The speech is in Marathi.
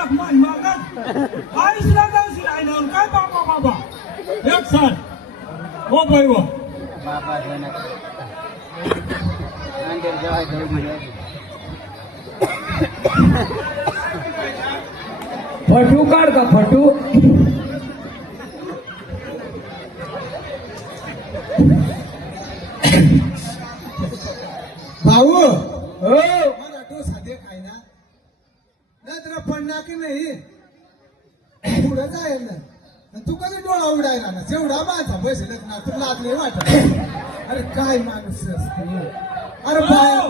लाख मान मागत 22 लाखाची आहे ना काय बाबा बाबा एक साथ हो भाई हो बाबा अंदर जाए फटू काढ का फटू भाऊ हो मला डोसा दे खायला नंतर पडणार की नाही पुढे जाईल ना आणि तू कधी डोळा उडायला ना जेवढा माझा पैसे लग्नात तुला लागले वाटत अरे काय माणूस असते अरे बाया